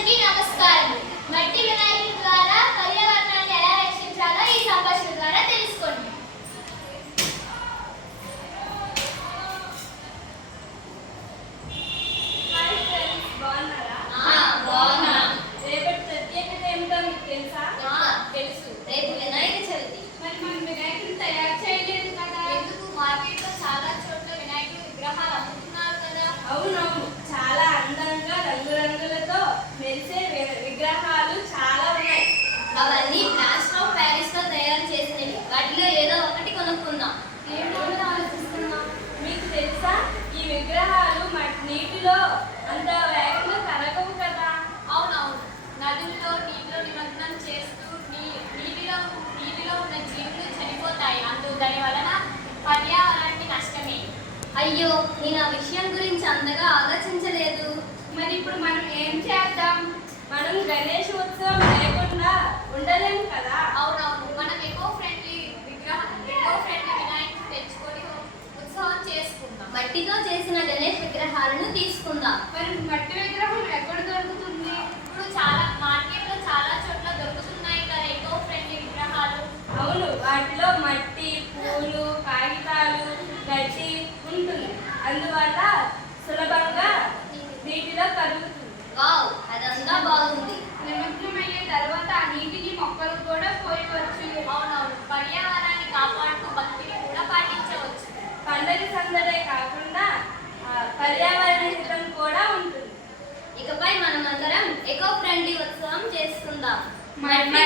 అందరికీ నమస్కారం. మట్టి వినాయకుడి ద్వారా పర్యావరణాన్ని ఎలా రక్షించాలో ఈ సంభాషణ ద్వారా తెలుసుకోండి. హాయ్ ఫ్రెండ్స్, బాగున్నారా? బాగున్నా. రేపటి ప్రత్యేకత ఏమిటో మీకు తెలుసా? తెలుసు, రేపు వినాయక చవితి. మరి మనం వినాయకుడిని తయారు చేయలేదు కదా? ఎందుకు? మార్కెట్లో చాలా చోట్ల వినాయకుడి విగ్రహాలు అమ్ముతున్నారు కదా. అవునవును, చాలా అందంగా రంగురంగులతో మెరిసే విగ్రహాలు చాలా ఉన్నాయి. అవన్నీ ప్లాస్టర్ ఆఫ్ ప్యారిస్ తో తయారు చేసినవి. వాటిలో ఏదో ఒకటి కొనుక్కుందాం. ఏంటో ఆలోచిస్తున్నాం. మీకు తెలుసా, ఈ విగ్రహాలు నీటిలో అంత వేగంగా కరగవు కదా? అవునవును, నదుల్లో నీటిలో నిమగ్నం చేస్తూ నీటిలో ఉన్న జీవులు చనిపోతాయి. దాని వలన పర్యావరణానికి నష్టమే. అయ్యో, నేను ఆ విషయం గురించి అంతగా ఆలోచించలేదు. మరి ఇప్పుడు మనం ఏం చేద్దాం? మనం గణేష్ ఉత్సవం లేకుండా ఉండలేము కదా? అవునవును, మనం ఎకో ఫ్రెండ్లీ వినాయకుడిని తెచ్చుకొని ఉత్సవం చేసుకుందాం. మట్టితో చేసిన గణేష్ విగ్రహాలను తీసుకుందాం. మరి మట్టి విగ్రహం ఎక్కడ దొరుకుతుంది? ఇప్పుడు చాలా మార్కెట్లో చాలా చోట్ల దొరుకుతున్నాయి కదా ఎకో ఫ్రెండ్లీ విగ్రహాలు. అవును, వాటిలో మట్టి, పూలు, కాగితాలు, గడ్డి ఉంటుంది. అందువల్ల సులభంగా నీటిలో కరుగుతుంది. వావ్, అదంతా బాగుంది. నిమగ్నమయ్యే తర్వాత ఆ నీటిని మొక్కలు కూడా పోయవచ్చు. అవునవును, పర్యావరణాన్ని కాపాడుతూ భక్తిని కూడా పాటించవచ్చు. పండగ సందడే కాకుండా పర్యావరణ హితం కూడా ఉంటుంది. ఇకపై మనమందరం ఎకో ఫ్రెండ్లీ ఉత్సవం చేసుకుందాం. మట్టి